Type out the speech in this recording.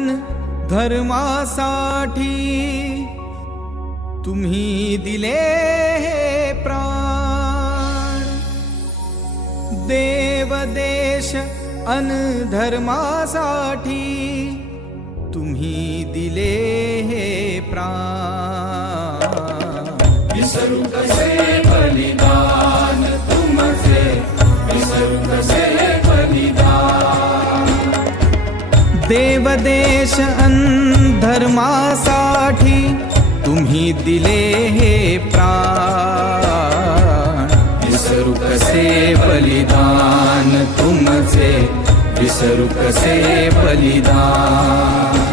अन धर्मासाठी तुम्ही दिले हे प्राण। देव देश अन धर्मासाठी तुम्ही दिले हे प्राण। विसरू कसे बलिदान तुमचे, विसरू कसे बलिदान। देव देश अन धर्मासाठी तुम्ही दिले हे प्राण। विसरू कसे बलिदान तुमचे, विसरू कसे बलिदान।